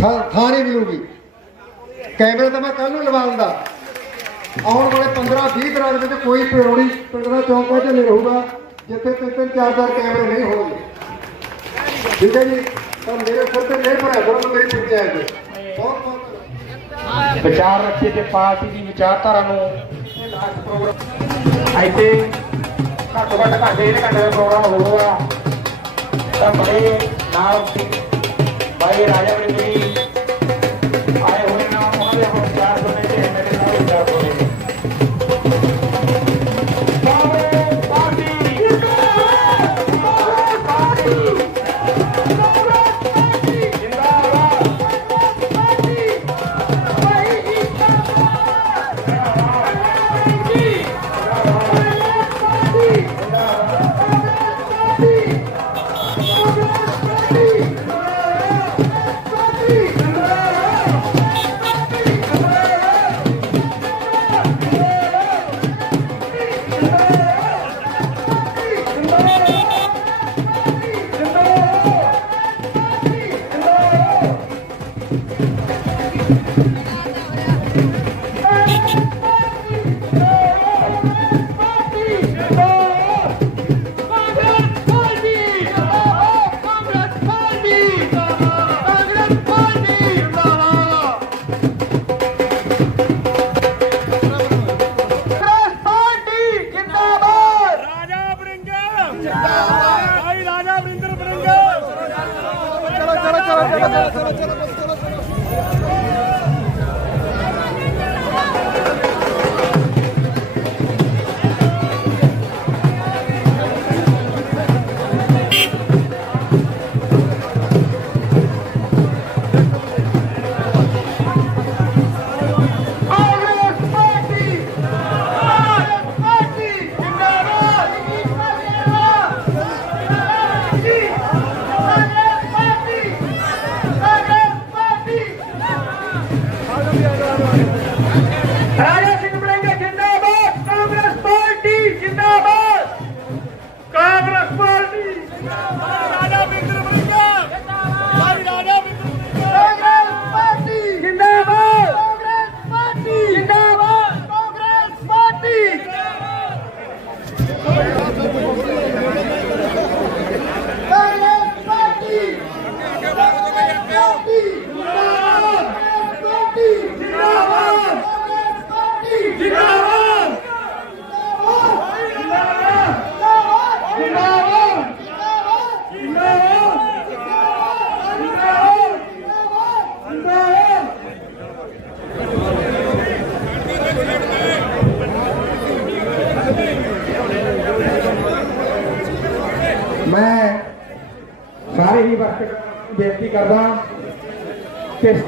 ਥਾਂ ਨਹੀਂ ਮਿਲੂਗੀ। ਕੈਮਰੇ ਤਾਂ ਮੈਂ ਕੱਲ ਨੂੰ ਲਵਾ ਆਉਣ ਵਾਲੇ 15 20 ਦਿਨਾਂ ਦੇ ਵਿੱਚ ਕੋਈ ਪਿਰੋੜੀ ਪਿੰਡ ਚੌਂਕ ਵਿੱਚ ਨਹੀਂ ਰਹੂਗਾ, ਜਿੱਥੇ ਤਿੰਨ ਤਿੰਨ ਚਾਰ ਚਾਰ ਕੈਮਰੇ ਨਹੀਂ ਹੋਣਗੇ। ਠੀਕ ਹੈ ਜੀ? ਤਾਂ ਮੇਰੇ ਸਿਰ ਤੇ ਨਹੀਂ ਭਰਿਆ ਕਰੋ ਮੇਰੀ ਪਿੱਛੇ ਆ ਕੇ ਬਹੁਤ ਬਹੁਤ ਵਿਚਾਰ ਰੱਖੀਏ ਤੇ ਪਾਰਟੀ ਦੀ ਵਿਚਾਰਧਾਰਾ ਨੂੰ ਲਾਸਟ ਘੱਟ ਇੱਥੇ ਘੱਟ ਘੰਟੇ ਘੰਟੇ ਦਾ ਪ੍ਰੋਗਰਾਮ ਹੋਊਗਾ। ਤਾਂ ਬੜੇ ਨਾਲ ਬਾਈ ਰਾਜਾ ਵਰਿੰਦਰੀ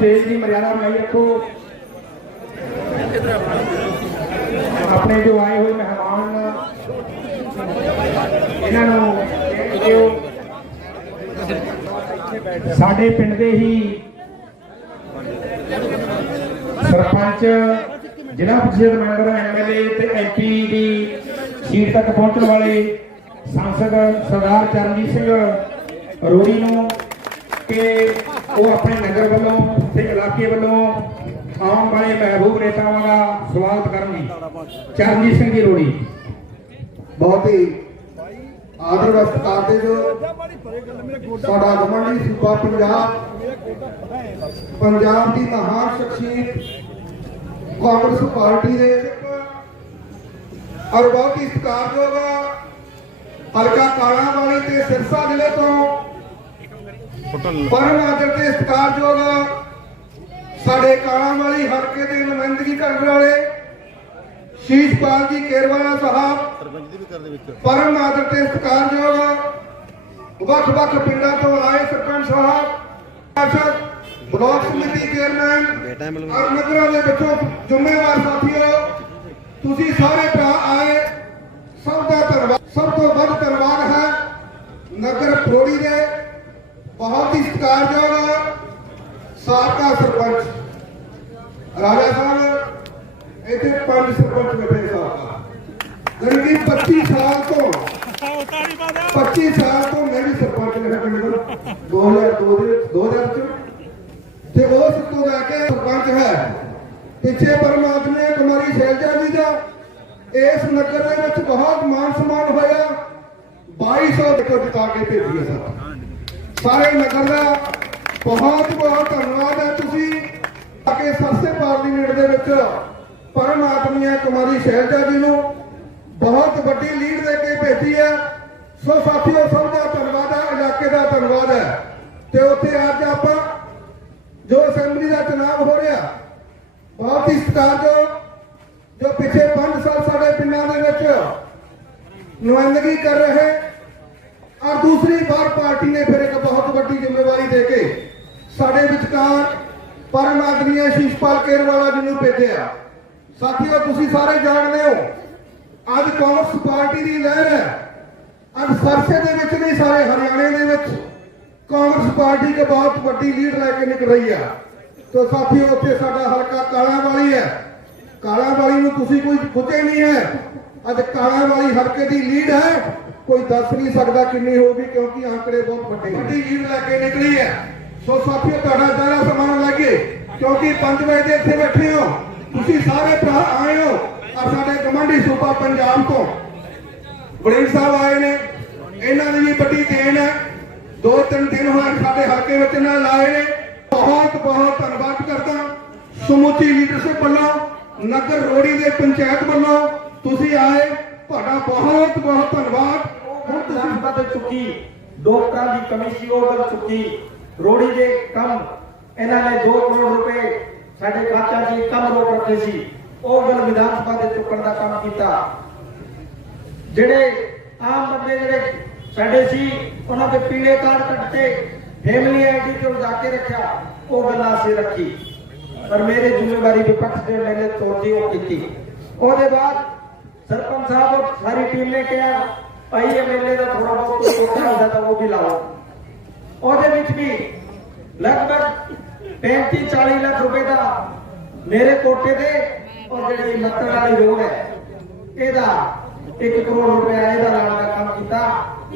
ਸਟੇਜ ਦੀ ਮਰਿਆਦਾ ਬਣਾਈ ਰੱਖੋ। ਆਪਣੇ ਜੋ ਆਏ ਹੋਏ ਮਹਿਮਾਨ, ਇਹਨਾਂ ਨੂੰ ਕਹਿ ਦਿਓ। ਸਾਡੇ ਪਿੰਡ ਦੇ ਹੀ ਸਰਪੰਚ, ਜ਼ਿਲ੍ਹਾ ਪ੍ਰੀਸ਼ਦ ਮੈਂਬਰ ਐਮਐਲਏ ਤੇ ਐਮਪੀ ਦੀ ਸੀਟ ਤੱਕ ਪਹੁੰਚਣ ਵਾਲੇ ਸੰਸਦ ਸਰਦਾਰ ਚਰਨਜੀਤ ਸਿੰਘ ਰੋੜੀ ਨੂੰ ਕਿ ਉਹ ਆਪਣੇ ਨਗਰ ਵੱਲੋਂ ਤੇ ਇਲਾਕੇ ਵੱਲੋਂ ਆਉਣ ਵਾਲੇ ਮਹਿਬੂਬ ਨੇਤਾਵਾਂ ਦਾ ਸਵਾਗਤ ਕਰਨ। ਚਰਨਜੀਤ ਸਿੰਘ ਜੀ ਰੋੜੀ। ਬਹੁਤ ਹੀ ਆਦਰ ਵਸਤ ਕਰਦੇ ਜੋ ਸਾਡਾ ਗਮੰਡੀ ਸੂਬਾ ਪੰਜਾਬ ਪੰਜਾਬ ਦੀ ਮਹਾਨ ਸ਼ਖਸੀਅਤ ਕਾਂਗਰਸ ਪਾਰਟੀ ਦੇ ਔਰ ਬਹੁਤ ਹੀ ਸਤਿਕਾਰਯੋਗ ਹਲਕਾ ਕਾਲਾ ਵਾਲੀ ਤੇ ਸਿਰਸਾ ਜ਼ਿਲ੍ਹੇ ਤੋਂ ਪਰਮ ਆਦਰ ਤੇ ਸਤਿਕਾਰਯੋਗ ਸਾਡੇ ਕਾਲਾ ਵਾਲੀ ਹਲਕੇ ਦੇ ਨੁਮਾਇੰਦਗੀ ਕਰਨ ਵਾਲੇ ਸ਼ੀਸ਼ਪਾਲ ਜੀ ਕੇਰਵਾਲਾ ਸਾਹਿਬ ਪਰਮ ਆਦਰ ਤੇ ਸਤਿਕਾਰਯੋਗ ਵੱਖ ਵੱਖ ਪਿੰਡਾਂ ਤੋਂ ਆਏ ਸਰਪੰਚ ਸਾਹਿਬ ਬਲਾਕ ਸਮਿਤੀ ਚੇਅਰਮੈਨ ਔਰ ਨਗਰਾਂ ਦੇ ਵਿੱਚੋਂ ਜ਼ਿੰਮੇਵਾਰ ਸਾਥੀਓ ਤੁਸੀਂ ਸਾਰੇ ਭਰਾ ਆਏ। ਸਭ ਦਾ ਧੰਨਵਾਦ ਸਭ ਤੋਂ ਵੱਧ ਧੰਨਵਾਦ ਹੈ ਨਗਰ ਫਲੋੜੀ ਦੇ ਬਹੁਤ ਹੀ ਸਤਿਕਾਰਯੋਗ ਸਾਬਕਾ ਸਰਪੰਚ ਰਾਜਾ ਸਾਹਿਬ ਇੱਥੇ ਪੰਜ ਸਰਪੰਚ ਬੈਠੇ ਸਾਹਿਬ ਯਾਨੀ ਕਿ 25 ਸਾਲ ਤੋਂ ਤਾੜੀ ਬਾਦਾ 25 ਸਾਲ ਤੋਂ ਮੈਂ ਵੀ ਸਰਪੰਚ ਰਿਹਾ ਪਿੰਡ ਦਾ 2002 ਦੇ 2000 ਚ ਤੇ ਉਸ ਤੋਂ ਲੈ ਕੇ ਸਰਪੰਚ ਹੈ ਪਿੱਛੇ ਪਰਮਾਤਮਾ ਕੁਮਾਰੀ ਸ਼ੈਲਜਾ ਜੀ ਦਾ ਇਸ ਨਗਰ ਦੇ ਵਿੱਚ ਬਹੁਤ ਮਾਨ ਸਨਮਾਨ ਹੋਇਆ 2200 ਦੇਖੋ ਜਿਤਾ ਕੇ ਭੇਜੀ ਹੈ ਸਰ ਦਾ ਬਹੁਤ ਬਹੁਤ ਧੰਨਵਾਦ ਹੈ ਤੁਸੀਂ ਆ ਕੇ ਪਾਰਲੀਮੈਂਟ ਦੇ ਵਿੱਚ ਪਰਮਾਤਮਾ ਕੁਮਾਰੀ ਸ਼ੈਲਜਾ ਜੀ ਨੂੰ। ਬਹੁਤ ਵੱਡੀ ਲੀਡ ਦੇ ਕੇ ਭੇਜੀ ਹੈ। ਸੋ ਸਾਥੀਓ, ਸਭ ਦਾ ਧੰਨਵਾਦ ਹੈ, ਇਲਾਕੇ ਦਾ ਧੰਨਵਾਦ ਹੈ। ਤੇ ਉੱਥੇ ਅੱਜ ਆਪਾਂ ਜੋ ਅਸੈਂਬਲੀ ਦਾ ਚੁਣਾਵ ਹੋ ਰਿਹਾ, ਬਹੁਤ ਹੀ ਸਤਿਕਾਰਯੋਗ, ਜੋ ਪਿਛੇ 5 ਸਾਲ ਸਾਡੇ ਪਿੰਡਾਂ ਦੇ ਵਿੱਚ ਨੁਮਾਇੰਦਗੀ ਕਰ ਰਹੇ, ਔਰ ਦੂਸਰੀ ਵਾਰ ਪਾਰਟੀ ਨੇ ਫਿਰ ਇੱਕ ਬਹੁਤ ਵੱਡੀ ਜ਼ਿੰਮੇਵਾਰੀ ਦੇ ਕੇ ਸਾਡੇ ਵਿਚਕਾਰ ਪਰਮ ਆਦਮੀ ਸ਼ੀਸ਼ਪਾਲ ਕੇਰਵਾਲਾ ਜੀ ਨੂੰ ਭੇਜਿਆ। ਸਾਥੀਓ, ਤੁਸੀਂ ਸਾਰੇ ਜਾਣਦੇ ਹੋ, ਅੱਜ ਕਾਂਗਰਸ ਪਾਰਟੀ ਦੀ ਲਹਿਰ ਹੈ। ਅੱਜ ਸਰਸੇ ਦੇ ਵਿੱਚ ਨਹੀਂ, ਸਾਰੇ ਹਰਿਆਣੇ ਦੇ ਵਿੱਚ ਕਾਂਗਰਸ ਪਾਰਟੀ ਇੱਕ ਬਹੁਤ ਵੱਡੀ ਲੀਡ ਲੈ ਕੇ ਨਿਕਲ ਰਹੀ ਹੈ। ਤੋ ਸਾਥੀਓ, ਉੱਥੇ ਸਾਡਾ ਹਲਕਾ ਕਾਲਾ ਵਾਲੀ ਹੈ। ਕਾਲਾ ਵਾਲੀ ਨੂੰ ਤੁਸੀਂ ਕੋਈ ਪੁੱਛੇ ਨਹੀਂ ਹੈ। ਅੱਜ ਕਾਲਾ ਵਾਲੀ ਹਲਕੇ ਦੀ ਲੀਡ ਹੈ। ਕੋਈ ਦੱਸ ਨਹੀਂ ਸਕਦਾ ਕਿੰਨੀ ਹੋਊਗੀ ਕਿਉਂਕਿ ਆંકੜੇ ਬਹੁਤ ਵੱਡੇ ਵੱਡੀ ਲੀਡ ਲੈ ਕੇ ਨਿਕਲੀ ਹੈ। ਸੋ ਸਾਥੀਓ ਤੁਹਾਡਾ ਦਾਰਾ ਸਮਾਨ ਲੱਗੇ ਕਿਉਂਕਿ 5 ਵਜੇ ਦੇ ਇੱਥੇ ਬੈਠੇ ਹੋ। ਤੁਸੀਂ ਸਾਰੇ ਭਰਾ ਆਏ ਹੋ ਔਰ ਸਾਡੇ ਕਮਾਂਡੀ ਸੂਬਾ ਪੰਜਾਬ ਤੋਂ। ਵੜਿੰਗ ਸਾਹਿਬ ਆਏ ਨੇ ਇਹਨਾਂ ਦੀ ਵੀ ਵੱਡੀ ਦੇਣ ਹੈ। ਦੋ ਤਿੰਨ ਦਿਨ ਹੋਏ ਸਾਡੇ ਹਲਕੇ ਵਿੱਚ ਇਹਨਾਂ ਲਾਏ ਨੇ। ਬਹੁਤ ਬਹੁਤ ਧੰਨਵਾਦ ਕਰਦਾ। ਸਮੁੱਚੀ ਲੀਡਰਸ਼ਿਪ ਵੱਲੋਂ ਨਗਰ ਰੋੜੀ ਦੇ ਪੰਚਾਇਤ ਵੱਲੋਂ ਤੁਸੀਂ ਆਏ। ਤੁਹਾਡਾ ਬਹੁਤ ਬਹੁਤ ਧੰਨਵਾਦ। ਹੁਣ ਤੁਸੀਂ ਪਤਾ ਚੁੱਕੀ ਡਾਕਟਰਾਂ ਦੀ ਕਮੀ ਸੀ ਉਹ ਗੱਲ ਚੁੱਕੀ। ਰੋੜੀ ਦੇ ਕੰਮ ਇਹਨਾਂ ਨੇ 2 ਕਰੋੜ ਰੁਪਏ ਸਾਡੇ ਖਾਤਿਆਂ 'ਚ ਕੰਮ ਰੋਕ ਰੱਖੇ ਸੀ। ਉਹ ਗੱਲ ਵਿਧਾਨ ਸਭਾ ਦੇ ਚੁੱਕਣ ਦਾ ਕੰਮ ਕੀਤਾ। ਜਿਹੜੇ ਆਮ ਬੰਦੇ ਜਿਹੜੇ ਸਾਡੇ ਸੀ ਉਹਨਾਂ ਦੇ ਪੀਲੇ ਕਾਰਡ ਕੱਟੇ ਫੈਮਿਲੀ ਆਈਡੀ ਤੇ ਉਜਾ ਕੇ ਰੱਖਿਆ। ਉਹ ਗੱਲਾਂ ਅਸੀਂ ਰੱਖੀ। ਪਰ ਮੇਰੇ ਜ਼ਿੰਮੇਵਾਰੀ ਵਿਪਕਸ਼ ਦੇ ਮੈਨੇ ਤੋੜਦੀ ਉਹ ਕੀਤੀ। ਉਹਦੇ ਬਾਅਦ ਸਰਪੰਚ ਸਾਹਿਬ ਔਰ ਸਾਰੀ ਟੀਮ ਨੇ ਕਿਹਾ, ਭਾਈ ਐਮਐਲਏ ਦਾ ਥੋੜਾ ਬਹੁਤ ਕੋਈ ਕੋਟਾ ਹੁੰਦਾ ਤਾਂ ਉਹ ਵੀ ਉਹਦੇ ਵਿੱਚ ਵੀ ਲਗਭਗ 35 40 ਲੱਖ ਰੁਪਏ ਦਾ ਮੇਰੇ ਕੋਟੇ ਦੇ ਔਰ ਜਿਹੜੀ ਮੱਤਰ ਵਾਲੀ ਰੋਡ ਹੈ, ਇਹਦਾ 1 ਕਰੋੜ ਰੁਪਏ ਇਹਦਾ ਲਾਉਣ ਦਾ ਕੰਮ ਕੀਤਾ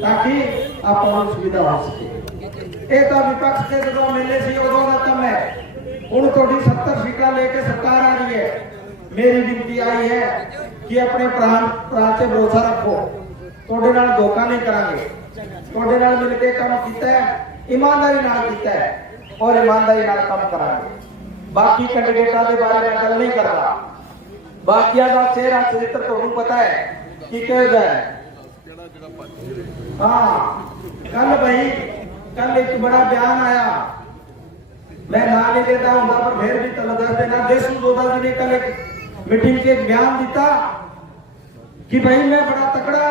ਤਾਂ ਕਿ ਆਪਾਂ ਨੂੰ ਸੁਵਿਧਾ ਹੋ ਸਕੇ। ਇਹ ਤਾਂ ਵਿਪਕਸ਼ ਦੇ ਜਦੋਂ ਮਿਲੇ ਸੀ, ਉਦੋਂ ਦਾ ਕੰਮ ਹੈ। ਹੁਣ ਤੁਹਾਡੀ 70 ਸੀਟਾਂ ਲੈ ਕੇ ਸਰਕਾਰ ਆ ਰਹੀ ਹੈ। ਮੇਰੀ ਬੇਨਤੀ ਆਈ ਹੈ ਕਿ ਆਪਣੇ ਪ੍ਰਾਣ ਪ੍ਰਾਣ ਤੇ ਭਰੋਸਾ ਰੱਖੋ। ਤੁਹਾਡੇ ਨਾਲ ਧੋਖਾ ਨਹੀਂ ਕਰਾਂਗੇ। ਤੁਹਾਡੇ ਨਾਲ ਮਿਲ ਕੇ ਕੰਮ ਕੀਤਾ ਹੈ, ਇਮਾਨਦਾਰੀ ਨਾਲ ਕੀਤਾ ਹੈ ਔਰ ਇਮਾਨਦਾਰੀ ਨਾਲ ਕੰਮ ਕਰਾਂਗੇ। ਬਾਕੀ ਕੈਂਡੀਡੇਟਾਂ ਦੇ ਬਾਰੇ ਮੈਂ ਗੱਲ ਨਹੀਂ ਕਰਦਾ। ਬਾਕੀਆਂ ਦਾ ਚਿਹਰਾ ਚਰਿੱਤਰ ਤੁਹਾਨੂੰ ਪਤਾ ਹੈ ਕੀ ਕਹਿੰਦਾ ਹੈ। ਹਾਂ ਕੱਲ ਭਾਈ ਕੱਲ ਇੱਕ ਬੜਾ ਬਿਆਨ ਆਇਆ। ਮੈਂ ਨਾਂ ਨਹੀਂ ਲੈਂਦਾ ਹੁੰਦਾ, ਪਰ ਫਿਰ ਵੀ ਤਲਦਰ ਦੇ ਨਾਲ ਦੇਸ਼ ਨੂੰ ਦੋਦਾ ਜੀ ਨੇ ਕੱਲ ਇੱਕ ਮੀਟਿੰਗ 'ਚ ਬਿਆਨ ਦਿੱਤਾ। कि भाई मैं बड़ा तकड़ा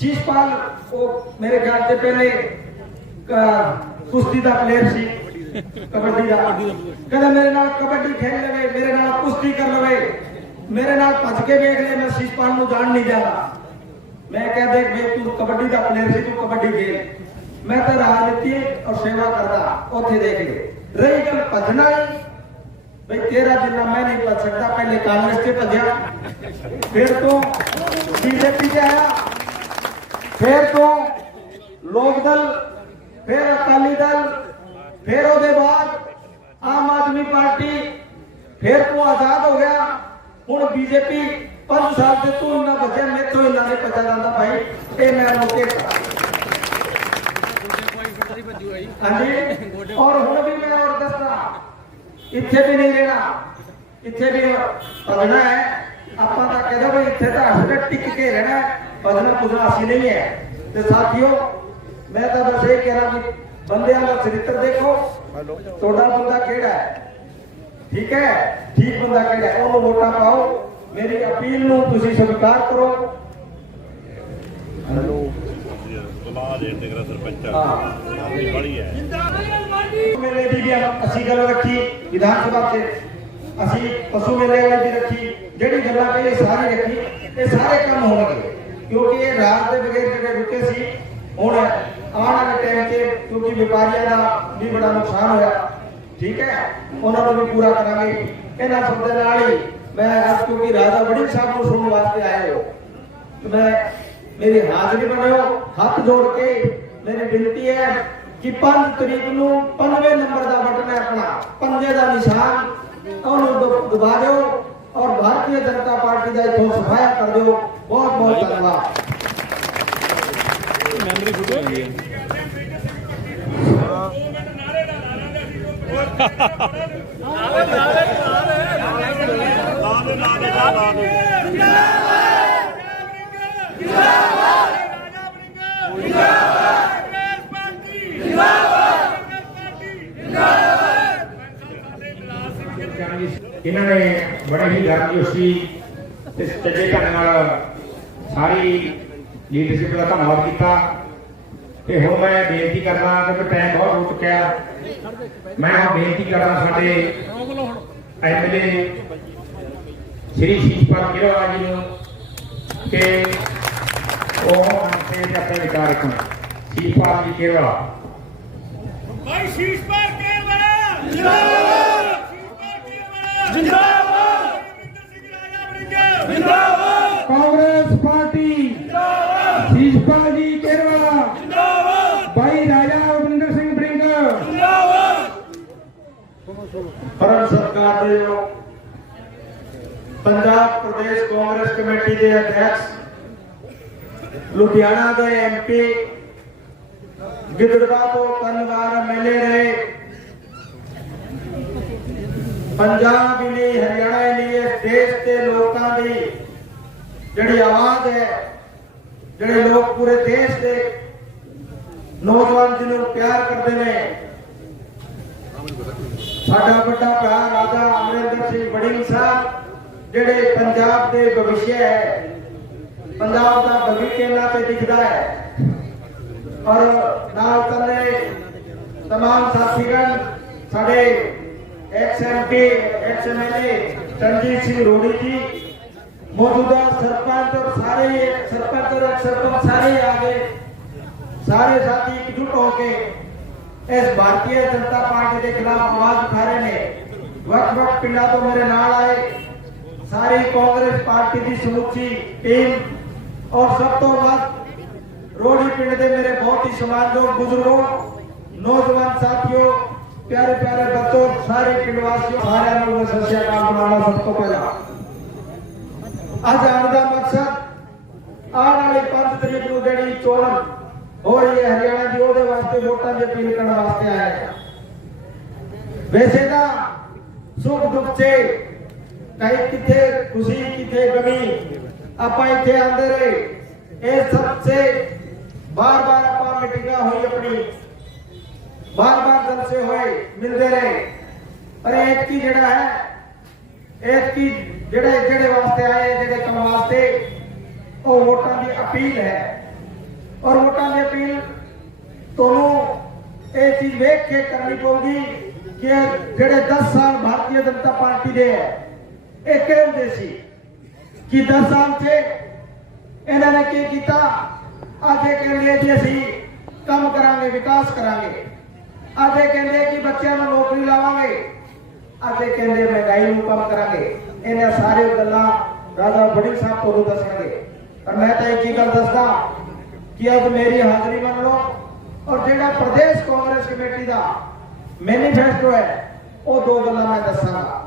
शिषपाल वो मेरे ख्याल से पहले कुश्ती का प्लेयर सी कबड्डी का कहते मेरे नाल कबड्डी खेल लगे मेरे नाल कुश्ती कर लवे मेरे नाल भज के देख ले मैं शिषपाल को जान नहीं जाना मैं कह देख भाई तू कबड्डी का प्लेयर सी तू कबड्डी खेल मैं तो राजनीति और सेवा करना उथे देख ले रही गल भजना ही भाई तेरा जिन्ना मैं नहीं भज सकता पहले कांग्रेस से भजया फिर तो ਬੀਜੇਪੀ ਤੇ ਆਇਆ। ਫਿਰ ਤੋਂ ਲੋਕ ਦਲ, ਫਿਰ ਅਕਾਲੀ ਦਲ, ਫਿਰ ਉਹਦੇ ਬਾਅਦ ਆਮ ਆਦਮੀ ਪਾਰਟੀ, ਫਿਰ ਤੋਂ ਆਜ਼ਾਦ ਹੋ ਗਿਆ। ਹੁਣ ਬੀਜੇਪੀ 5 ਸਾਲ ਤੇ ਤੂੰ ਇੰਨਾ ਬਚਿਆ ਮੇਥੋਂ ਇੰਨਾ ਨਹੀਂ ਪਤਾ ਜਾਂਦਾ ਭਾਈ ਇਹ ਮੈਂ ਰੋਕੇ ਹਾਂਜੀ? ਔਰ ਹੁਣ ਵੀ ਮੈਂ ਹੋਰ ਦੱਸਦਾ ਇੱਥੇ ਵੀ ਨਹੀਂ ਰਹਿਣਾ। ਇੱਥੇ ਵੀ ਭਜਣਾ ਹੈ। ਆਪਾਂ ਤਾਂ ਕਹਿੰਦਾ ਵੀ ਇੱਥੇ ਤਾਂ ਅਸੀਂ ਤਾਂ ਟਿਕ ਕੇ ਰਹਿਣਾ ਭਜਣਾ ਪੁਜਣਾ ਅਸੀਂ ਨਹੀਂ ਹੈ। ਤੇ ਸਾਥੀਓ ਮੈਂ ਤਾਂ ਬਸ ਇਹ ਕਹਿ ਰਹਾ ਕਿ ਬੰਦਿਆਂ ਦਾ ਚਰਿੱਤਰ ਦੇਖੋ ਤੁਹਾਡਾ ਬੰਦਾ ਕਿਹੜਾ ਹੈ? ਠੀਕ ਹੈ? ਠੀਕ ਬੰਦਾ ਕਿਹੜਾ ਉਹਨੂੰ ਵੋਟਾਂ ਪਾਓ। ਮੇਰੀ ਅਪੀਲ ਨੂੰ ਤੁਸੀਂ ਸਵੀਕਾਰ ਕਰੋ। ਸਲਾਹ ਦੇ ਤੇਰਾ ਸਰਪੰਚ ਹਾਂ ਆਪਣੀ ਬੜੀ ਹੈ ਮੇਲੇ ਦੀ ਵੀ ਅਸੀਂ ਗੱਲ ਰੱਖੀ ਵਿਧਾਨ ਸਭਾ ਤੇ। ਅਸੀਂ ਪਸ਼ੂ ਮੇਲੇ ਵਾਲੀ ਵੀ ਰੱਖੀ। ਜਿਹੜੀ ਗੱਲਾਂ ਕਹੀ ਸਾਰੀ ਰੱਖੀ ਇਹ ਸਾਰੇ ਕੰਮ ਹੋਣਗੇ। ਕਿਉਂਕਿ ਇਹ ਰਾਤ ਦੇ ਬਗੈਰ ਜਿਹੜੇ ਰੁਕੇ ਸੀ, ਹੁਣ ਆਉਣ ਵਾਲੇ ਟਾਈਮ 'ਚ ਕਿਉਂਕਿ ਵਪਾਰੀਆਂ ਦਾ ਵੀ ਬੜਾ ਨੁਕਸਾਨ ਹੋਇਆ। ਠੀਕ ਹੈ? ਉਹਨਾਂ ਨੂੰ ਵੀ ਪੂਰਾ ਕਰਾਂਗੇ। ਇਹਨਾਂ ਸਭ ਨਾਲ ਹੀ ਮੈਂ ਅੱਜ ਕਿਉਂਕਿ ਰਾਜਾ ਵੜਿੰਗ ਸਾਹਿਬ ਨੂੰ ਸੁਣਨ ਵਾਸਤੇ ਆਏ ਹੋ। ਮੈਂ ਮੇਰੀ ਹਾਜ਼ਰੀ ਬਣਿਓ, ਹੱਥ ਜੋੜ ਕੇ ਮੇਰੀ ਬੇਨਤੀ ਹੈ ਕਿ 5 ਤਰੀਕ ਨੂੰ 95 ਨੰਬਰ ਦਾ ਬਟਨ ਹੈ ਆਪਣਾ। ਪੰਜੇ ਦਾ ਨਿਸ਼ਾਨ, ਉਹਨੂੰ ਦਬ- ਦਬਾ ਦਿਓ। ਔਰ ਭਾਰਤੀ ਜਨਤਾ ਪਾਰਟੀ ਦਾ ਇਥੋਂ ਸਫਾਇਆ ਕਰ ਦਿਓ ਬਹੁਤ ਬਹੁਤ ਧੰਨਵਾਦ ਲਾ ਬੜੇ ਹੀ ਗਰਮਜੋਸ਼ੀ ਤੇ ਸੱਚੇ ਢੰਗ ਨਾਲ ਸਾਰੀ ਲੀਡਰਸ਼ਿਪ ਦਾ ਧੰਨਵਾਦ ਕੀਤਾ। ਤੇ ਹੁਣ ਮੈਂ ਬੇਨਤੀ ਕਰਦਾ ਕਿਉਂਕਿ ਟਾਈਮ ਬਹੁਤ ਹੋ ਚੁੱਕਿਆ ਮੈਂ ਹੁਣ ਬੇਨਤੀ ਕਰਦਾ ਸਾਡੇ ਐਮਐਲਏ ਸ਼੍ਰੀ ਸ਼ੀਸ਼ਪਾਲ ਗਿਰਵਾ ਜੀ ਨੂੰ ਕਿ ਉਹ ਆਪਣੇ ਤੇ ਆਪਣੇ ਵਿਚਾਰ ਰੱਖਣ। ਸ਼ੀਸ਼ਪਾਲ ਜੀ ਗਿਰਵਾ ਭਾਈ ਸ਼ੀਸ਼ ਪਰ ਕੇਵਲ ਜਿੰਦਾਬਾਦ! ਜਿੰਦਾਬਾਦ ਅਮਰਿੰਦਰ ਸਿੰਘ ਰਾਜਾ ਬ੍ਰਿੰਗ ਜਿੰਦਾਬਾਦ। ਕਾਂਗਰਸ ਪਾਰਟੀ। ਜਿੰਦਾਬਾਦ। ਸ਼ੀਸ਼ਪਾਲ ਜੀ ਗਿਰਵਾ ਜਿੰਦਾਬਾਦ। ਭਾਈ ਰਾਜਾ ਅਮਰਿੰਦਰ ਸਿੰਘ ਬ੍ਰਿੰਗ। ਜਿੰਦਾਬਾਦ। ਪਰਮ ਸਤਿਕਾਰ ਦੇ ਜੋ ਪੰਜਾਬ ਪ੍ਰਦੇਸ਼ ਕਾਂਗਰਸ ਕਮੇਟੀ ਦੇ ਅਧਿਕਸ਼ ਲੁਧਿਆਣਾ ਦੇ ਐਮਪੀ ਗਿੱਦੜਵਾ ਤੋਂ ਤਿੰਨ ਵਾਰ ਐਮਐਲਏ ਰਹੇ। ਪੰਜਾਬ ਲਈ ਹਰਿਆਣਾ ਦੇਸ਼ ਦੇ ਲੋਕਾਂ ਦੀ ਜਿਹੜੀ ਆਵਾਜ਼ ਹੈ ਜਿਹੜੇ ਲੋਕ ਪੂਰੇ ਦੇਸ਼ ਦੇ ਨੌਜਵਾਨ ਜਿਹਨੂੰ ਪਿਆਰ ਕਰਦੇ ਨੇ ਸਾਡਾ ਵੱਡਾ ਭਰਾ ਰਾਜਾ ਅਮਰਿੰਦਰ ਸਿੰਘ ਵੜਿੰਗ ਸਾਹਿਬ ਜਿਹੜੇ ਪੰਜਾਬ ਦੇ ਭਵਿੱਖ ਹੈ ਪੰਜਾਬ ਦਾ ਭਵਿੱਖ ਇਹਨਾਂ ਤੇ ਦਿਖਦਾ ਹੈ ਔਰ ਨਾਲ ਤਲੇ तमाम ਸਾਥੀਗਣ ਸਾਡੇ ex MP ex MLA Chanjit Singh Rori ji, ਮੌਜੂਦਾ ਸਰਪੰਚ ਔਰ ਸਾਰੇ ਸਰਪੰਚ ਔਰ ਸਰਪੰਚ ਸਾਰੇ ਆ ਗਏ। ਸਾਰੇ ਸਾਥੀ ਇਕਜੁੱਟ ਹੋ ਕੇ ਇਸ ਭਾਰਤੀ ਜਨਤਾ ਪਾਰਟੀ ਦੇ ਖਿਲਾਫ ਆਵਾਜ਼ ਉਠਾ ਰਹੇ ਨੇ। ਵੱਖ ਵੱਖ ਪਿੰਡਾਂ ਤੋਂ ਮੇਰੇ ਨਾਲ ਆਏ। ਸਾਰੀ ਕਾਂਗਰਸ ਪਾਰਟੀ ਦੀ ਸਮੁੱਚੀ ਟੀਮ ਔਰ ਸਭ ਤੋਂ ਵੱਧ ਰੋੜੀ ਪਿੰਡ ਦੇ ਮੇਰੇ ਬਹੁਤ ਹੀ ਸਮਾਨਯੋਗ ਬਜ਼ੁਰਗੋ, ਨੌਜਵਾਨ ਸਾਥੀਓ ਪਿਆਰੇ ਪਿਆਰੇ ਬੱਚੋ, ਸਾਰੇ ਪਿੰਡ ਵਾਸੀਓ, ਸਾਰਿਆਂ ਨੂੰ ਸਤਿ ਸ਼੍ਰੀ ਅਕਾਲ ਬੁਲਾਉਣਾ ਸਭ ਤੋਂ ਪਹਿਲਾਂ। ਅੱਜ ਆਉਣ ਦਾ ਮਕਸਦ ਆਉਣ ਵਾਲੀ 5 ਤਰੀਕ ਨੂੰ ਜਿਹੜੀ ਚੋਣ ਹੋ ਰਹੀ ਹੈ ਹਰਿਆਣਾ ਦੀ, ਉਹਦੇ ਵਾਸਤੇ ਵੋਟਾਂ ਦੀ ਅਪੀਲ ਕਰਨ ਵਾਸਤੇ ਆਇਆ ਹੈ। ਵੈਸੇ ਤਾਂ ਸੁਖ ਦੁੱਖ ਚ ਕਈ ਕਿਤੇ ਖੁਸ਼ੀ ਕਿਤੇ ਗਮੀ, ਆਪਾਂ ਇੱਥੇ ਆਂਦੇ ਰਹੇ। ਇਹ ਸਭ ਸੇ ਬਾਰ ਬਾਰ ਆਪਾਂ ਮੀਟਿੰਗਾਂ ਹੋਈ ਆਪਣੀ। ਬਾਰ ਬਾਰ ਜਲਸੇ ਹੋਏ, ਮਿਲਦੇ ਰਹੇ। ਪਰ ਇਹ ਕੀ ਜਿਹੜਾ ਹੈ ਇਹ ਕੀ ਜਿਹੜੇ ਜਿਹੜੇ ਵਾਸਤੇ ਆਏ, ਜਿਹੜੇ ਕੰਮ ਵਾਸਤੇ ਉਹ ਵੋਟਾਂ ਦੀ ਅਪੀਲ ਹੈ। ਔਰ ਵੋਟਾਂ ਦੀ ਅਪੀਲ ਤੁਹਾਨੂੰ ਇਹ ਚੀਜ਼ ਵੇਖ ਕੇ ਕਰਨੀ ਪਊਗੀ ਕਿ ਜਿਹੜੇ 10 ਸਾਲ ਭਾਰਤੀ ਜਨਤਾ ਪਾਰਟੀ ਦੇ ਹੈ, ਇਹ ਕਹਿੰਦੇ ਸੀ? ਕਿ 10 ਸਾਲ 'ਚ ਇਹਨਾਂ ਨੇ ਕੀ ਕੀਤਾ? ਅੱਜ ਇਹ ਕਹਿੰਦੇ ਜੀ, ਅਸੀਂ ਕੰਮ ਕਰਾਂਗੇ, ਵਿਕਾਸ ਕਰਾਂਗੇ। ਅੱਜ ਕਹਿੰਦੇ ਕਿ ਬੱਚਿਆਂ ਨੂੰ ਨੌਕਰੀ ਲਾਵਾਂਗੇ। ਅੱਜ ਕਹਿੰਦੇ ਮਹਿੰਗਾਈ ਨੂੰ ਕਮ ਕਰਾਂਗੇ। ਇਹਨਾਂ ਸਾਰੇ ਗੱਲਾਂ ਰਾਜਾ ਬੜੀ ਸਾਹਿਬ ਤੁਹਾਨੂੰ ਦੱਸਣਗੇ ਪਰ ਮੈਂ ਤਾਂ ਇੱਕ ਹੀ ਗੱਲ ਦੱਸਦਾ ਕਿ ਅੱਜ ਮੇਰੀ ਹਾਜ਼ਰੀ ਮੰਨ ਲਓ ਔਰ ਜਿਹੜਾ ਪ੍ਰਦੇਸ਼ ਕਾਂਗਰਸ ਕਮੇਟੀ ਦਾ ਮੈਨੀਫੈਸਟੋ ਹੈ, ਉਹ ਦੋ ਗੱਲਾਂ ਮੈਂ ਦੱਸਾਂਗਾ।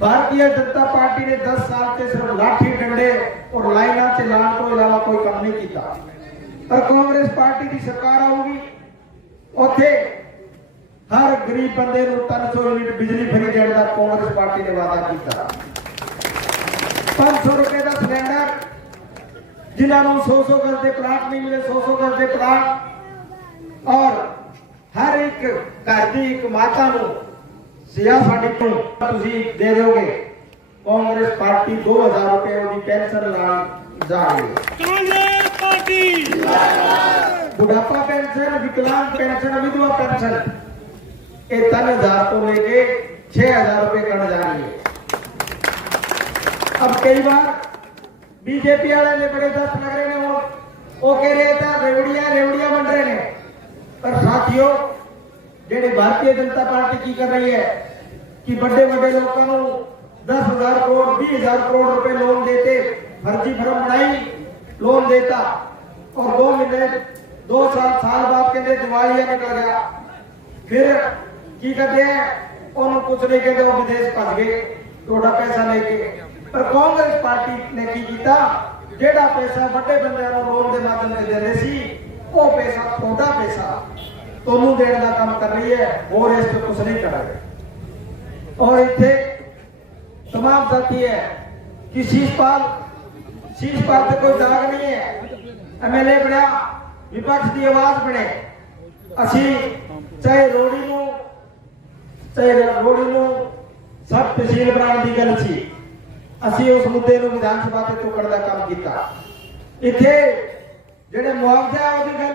ਭਾਰਤੀ ਜਨਤਾ ਪਾਰਟੀ ਨੇ 10 ਸਾਲ ਤੇ ਸਿਰਫ ਲਾਠੀ ਡੰਡੇ ਔਰ ਲਾਈਨਾਂ ਤੇ ਲਾਣ ਤੋਂ ਇਲਾਵਾ ਕੋਈ ਕੰਮ ਨਹੀਂ ਕੀਤਾ। ਪਰ ਕਾਂਗਰਸ ਪਾਰਟੀ ਦੀ ਸਰਕਾਰ ਆਊਗੀ। ਉੱਥੇ ਹਰ ਗਰੀਬ ਬੰਦੇ ਨੂੰ 300 ਯੂਨਿਟ ਬਿਜਲੀ ਫਰੀ ਦੇਣ ਦਾ ਕਾਂਗਰਸ ਪਾਰਟੀ ਨੇ ਵਾਅਦਾ ਕੀਤਾ। 500 ਰੁਪਏ ਦਾ ਸਿਲੰਡਰ, ਜਿਨ੍ਹਾਂ ਨੂੰ 100-100 ਗਜ਼ ਦੇ ਪਲਾਟ ਨਹੀਂ ਮਿਲੇ 100-100 ਗਜ਼ ਦੇ ਪਲਾਟ, ਔਰ ਹਰ ਇੱਕ ਘਰ ਦੀ ਇੱਕ ਮਾਤਾ ਨੂੰ ਸਿਆ ਸਾਡੀ ਤੋਂ ਤੁਸੀਂ ਦੇ ਦਿਓਗੇ। ਕਾਂਗਰਸ ਪਾਰਟੀ 2000 ਰੁਪਏ ਉਹਦੀ ਪੈਨਸ਼ਨ ਨਾਲ ਜਾ ਰਹੀ ਹੈ। ਕਾਂਗਰਸ बुढ़ापा पेंशन विकलांग पेंशन विधवा पेंशन ये तीन हजार को लेके छह हजार रुपए कर जा रही है अब कई बार बीजेपी वाले ने बड़े दस लग रहे हैं वो कह रहे था रेवड़िया रेवड़िया बन रहे हैं पर साथियों जेडी भारतीय जनता पार्टी की कर रही है कि बड़े बड़े लोगों को दस हजार करोड़ बीस हजार करोड़ रुपए लोन देते फर्जी फर्म बनाई लोन देता और दो महीने ਦੋ ਸਾਲ ਸਾਲ ਬਾਅਦ ਕਹਿੰਦੇ ਦਿਵਾਲੀਆ ਨਿਕਲ ਗਿਆ ਫਿਰ ਕੀ ਕਰਦੇ ਆ ਉਹਨੂੰ ਕੁਝ ਨਹੀਂ ਕਹਿੰਦੇ ਉਹ ਵਿਦੇਸ਼ ਭੱਜ ਗਏ ਤੁਹਾਡਾ ਪੈਸਾ ਲੈ ਕੇ ਪਰ ਕਾਂਗਰਸ ਪਾਰਟੀ ਨੇ ਕੀ ਕੀਤਾ ਜਿਹੜਾ ਪੈਸਾ ਵੱਡੇ ਬੰਦਿਆਂ ਨੂੰ ਲੋਨ ਦੇ ਮਾਧਿਅਮ ਨਾਲ ਦਿੰਦੇ ਸੀ ਉਹ ਪੈਸਾ ਤੁਹਾਡਾ ਪੈਸਾ ਤੁਹਾਨੂੰ ਦੇਣ ਦਾ ਕੰਮ ਕਰ ਰਹੀ ਹੈ ਹੋਰ ਇਸ ਤੋਂ ਕੁਝ ਨਹੀਂ ਕਰ ਰਹੀ ਔਰ ਇੱਥੇ तमाम साथी है कि शीशपाल शीशपाल ਤੇ ਕੋਈ ਦਾਗ ਨਹੀਂ ਹੈ ਐਮਐਲਏ ਬਣਿਆ ਵਿਪਕਸ਼ ਦੀ ਆਵਾਜ਼ ਬਣੇ। ਅਸੀਂ ਚਾਹੇ ਰੋੜੀ ਨੂੰ, ਚਾਹੇ ਰੋੜੀ ਨੂੰ ਸਭ ਤਹਿਸੀਲ ਬਣਾਉਣ ਦੀ ਗੱਲ ਸੀ। ਅਸੀਂ ਉਸ ਮੁੱਦੇ ਨੂੰ ਵਿਧਾਨ ਸਭਾ ਤੇ ਚੁੱਕਣ ਦਾ ਕੰਮ ਕੀਤਾ। ਇੱਥੇ ਜਿਹੜੇ ਮੁਆਵਜ਼ਾ ਉਹਦੀ ਗੱਲ